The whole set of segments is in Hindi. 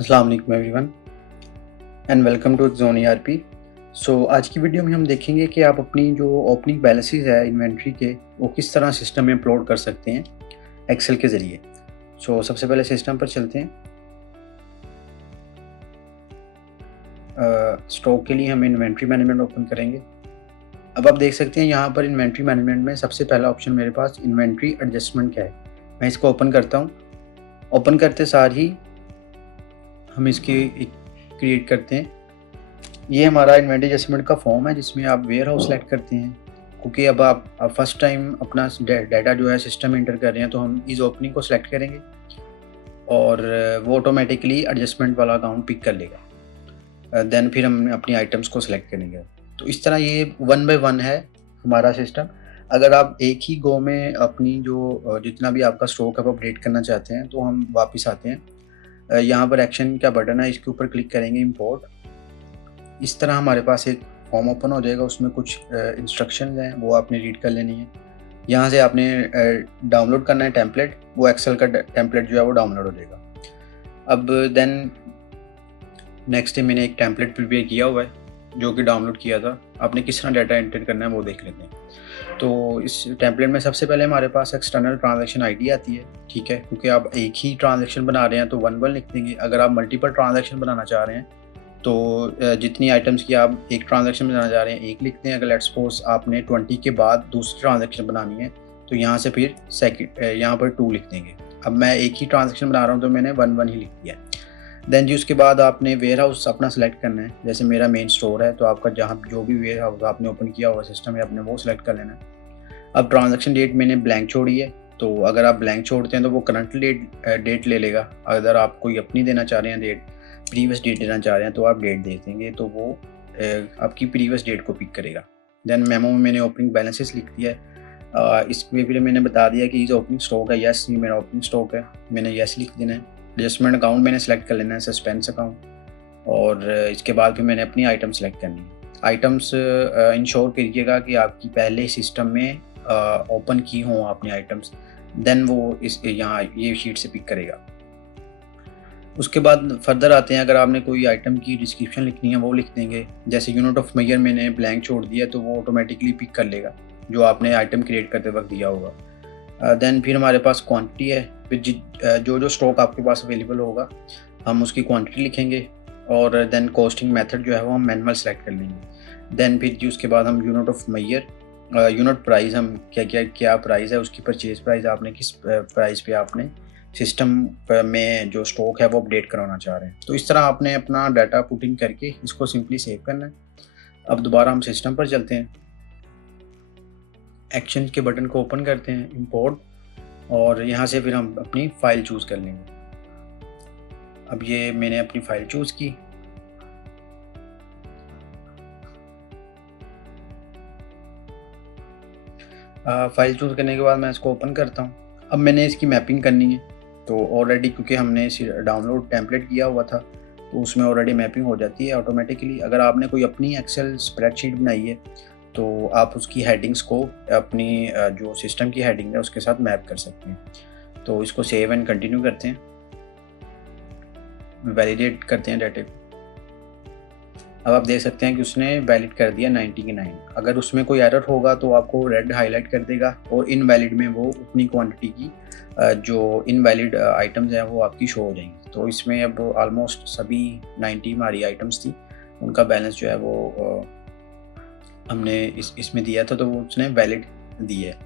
अस्सलाम वालेकुम everyone and welcome to zone ERP. आज की वीडियो में हम देखेंगे कि आप अपनी जो ओपनिंग बैलेंसेस है इन्वेंट्री के वो किस तरह सिस्टम में अपलोड कर सकते हैं एक्सेल के ज़रिए। सबसे पहले सिस्टम पर चलते हैं। स्टॉक के लिए हम इन्वेंट्री मैनेजमेंट ओपन करेंगे। अब आप देख सकते हैं यहाँ पर इन्वेंट्री मैनेजमेंट में सबसे पहला ऑप्शन मेरे पास इन्वेंट्री एडजस्टमेंट का है। मैं इसको ओपन करता हूँ। ओपन करते सार ही हम इसकी क्रिएट करते हैं। ये हमारा इन्वेंट्री एडजस्टमेंट का फॉर्म है जिसमें आप वेयर हाउस सेलेक्ट करते हैं, क्योंकि अब आप फर्स्ट टाइम अपना डाटा जो है सिस्टम में इंटर कर रहे हैं, तो हम इस ओपनिंग को सिलेक्ट करेंगे और वो ऑटोमेटिकली एडजस्टमेंट वाला अकाउंट पिक कर लेगा। देन फिर हम अपनी आइटम्स को सिलेक्ट करेंगे। तो इस तरह ये 1 बाय 1 है हमारा सिस्टम। अगर आप एक ही गो में अपनी जो जितना भी आपका स्टॉक है वो अपडेट करना चाहते हैं, तो हम वापस आते हैं। यहाँ पर एक्शन का बटन है, इसके ऊपर क्लिक करेंगे इंपोर्ट। इस तरह हमारे पास एक फॉर्म ओपन हो जाएगा, उसमें कुछ इंस्ट्रक्शंस हैं वो आपने रीड कर लेनी है। यहाँ से आपने डाउनलोड करना है टेम्पलेट, वो एक्सेल का टेम्पलेट जो है वो डाउनलोड हो जाएगा। अब देन नेक्स्ट डे मैंने एक टेम्पलेट प्रिपेयर किया हुआ है जो कि डाउनलोड किया था। आपने किस तरह डाटा एंटर करना है वो देख लेते हैं। तो इस टेम्पलेट में सबसे पहले हमारे पास एक्सटर्नल ट्रांजैक्शन आईडी आती है, ठीक है, क्योंकि आप एक ही ट्रांजैक्शन बना रहे हैं तो 1 लिख देंगे। अगर आप मल्टीपल ट्रांजैक्शन बनाना चाह रहे हैं तो जितनी आइटम्स की आप एक ट्रांजैक्शन बनाना चाह रहे हैं एक लिखते हैं। अगर लेट्स सपोज आपने 20 के बाद दूसरी ट्रांजैक्शन बनानी है तो यहाँ से फिर यहाँ पर 2 लिख देंगे। अब मैं एक ही ट्रांजैक्शन बना रहा हूँ तो मैंने 1 ही लिख दिया। देन जी उसके बाद आपने वेयर हाउस अपना सेलेक्ट करना है। जैसे मेरा मेन स्टोर है तो आपका जहाँ जो भी वेयर हाउस आपने ओपन किया हुआ सिस्टम है आपने वो सिलेक्ट कर लेना है। अब ट्रांजैक्शन डेट मैंने ब्लैंक छोड़ी है, तो अगर आप ब्लैंक छोड़ते हैं तो वो करंट डेट ले लेगा। अगर आप कोई अपनी देना चाह रहे हैं डेट, प्रीवियस डेट देना चाह रहे हैं तो आप डेट दे देंगे, तो वो आपकी प्रीवियस डेट को पिक करेगा। देन मेमो में मैंने ओपनिंग बैलेंसेस लिख दिया है। इसमें फिर मैंने बता दिया कि ये ओपनिंग स्टॉक है, यस ये मेरा ओपनिंग स्टॉक है, मैंने यस लिख देना है। एडजस्टमेंट अकाउंट मैंने सेलेक्ट कर लेना है, सस्पेंस अकाउंट, और इसके बाद फिर मैंने अपनी आइटम सेलेक्ट करनी है। आइटम्स इंश्योर करिएगा कि आपकी पहले सिस्टम में ओपन की हों आपने आइटम्स, देन वो इस यहाँ ये शीट से पिक करेगा। उसके बाद फर्दर आते हैं। अगर आपने कोई आइटम की डिस्क्रिप्शन लिखनी है वो लिख देंगे। जैसे यूनिट ऑफ मेजर मैंने ब्लैंक छोड़ दिया तो वो ऑटोमेटिकली पिक कर लेगा जो आपने आइटम क्रिएट करते वक्त दिया होगा। देन फिर हमारे पास क्वांटिटी है, फिर जो स्टॉक आपके पास अवेलेबल होगा हम उसकी क्वांटिटी लिखेंगे, और देन कॉस्टिंग मेथड जो है वो हम मैनुअल सेलेक्ट कर लेंगे। देन फिर जी उसके बाद हम unit of measure, unit price, हम क्या प्राइस है उसकी, परचेज प्राइस आपने किस प्राइस पे आपने सिस्टम में जो स्टॉक है वो अपडेट करवाना चाह रहे हैं। तो इस तरह आपने अपना डाटा पुटिंग करके इसको सिंपली सेव करना है। अब दोबारा हम सिस्टम पर चलते हैं, एक्शन के बटन को ओपन करते हैं, इंपोर्ट, और यहाँ से फिर हम अपनी फाइल चूज़ कर लेंगे। अब ये मैंने अपनी फाइल चूज़ की। फाइल चूज़ करने के बाद मैं इसको ओपन करता हूँ। अब मैंने इसकी मैपिंग करनी है, तो ऑलरेडी क्योंकि हमने डाउनलोड टेम्पलेट किया हुआ था तो उसमें ऑलरेडी मैपिंग हो जाती है ऑटोमेटिकली। अगर आपने कोई अपनी एक्सेल स्प्रेडशीट बनाई है तो आप उसकी हेडिंग्स को अपनी जो सिस्टम की हेडिंग है उसके साथ मैप कर सकते हैं। तो इसको सेव एंड कंटिन्यू करते हैं, वैलिडेट करते हैं डाटे को। अब आप देख सकते हैं कि उसने वैलिड कर दिया 90 की 9। अगर उसमें कोई एरर होगा तो आपको रेड हाईलाइट कर देगा, और इनवैलिड में वो उतनी क्वांटिटी की जो इनवैलिड आइटम्स हैं वो आपकी शो हो जाएंगी। तो इसमें अब ऑलमोस्ट सभी 90 हमारी आइटम्स थी, उनका बैलेंस जो है वो हमने इसमें दिया था, तो वो उसने वैलिड दी है।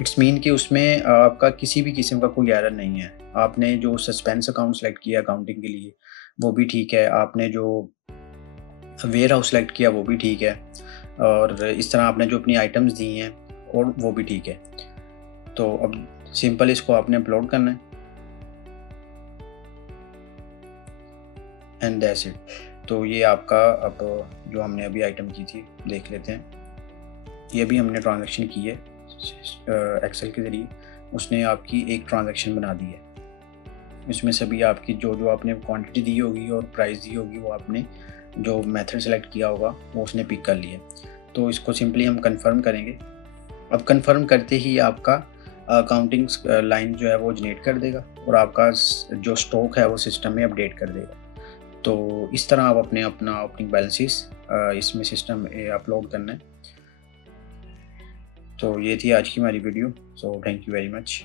इट्स मीन कि उसमें आपका किसी भी किस्म का कोई एरर नहीं है। आपने जो सस्पेंस अकाउंट सेलेक्ट किया अकाउंटिंग के लिए वो भी ठीक है, आपने जो वेयर हाउस सेलेक्ट किया वो भी ठीक है, और इस तरह आपने जो अपनी आइटम्स दी हैं और वो भी ठीक है। तो अब सिंपल इसको आपने अपलोड करना है एंड दैट्स इट। तो ये आपका अब जो हमने अभी आइटम की थी देख लेते हैं। ये भी हमने ट्रांजैक्शन की है एक्सेल के ज़रिए, उसने आपकी एक ट्रांजैक्शन बना दी है। इसमें सभी आपकी जो आपने क्वांटिटी दी होगी और प्राइस दी होगी वो आपने जो मेथड सेलेक्ट किया होगा वो उसने पिक कर लिया। तो इसको सिंपली हम कंफर्म करेंगे। अब कंफर्म करते ही आपका अकाउंटिंग लाइन जो है वो जनरेट कर देगा और आपका जो स्टॉक है वो सिस्टम में अपडेट कर देगा। तो इस तरह आप अपना ओपनिंग बैलेंसेस इसमें सिस्टम में अपलोड करना है। तो ये थी आज की हमारी video. So thank you very much.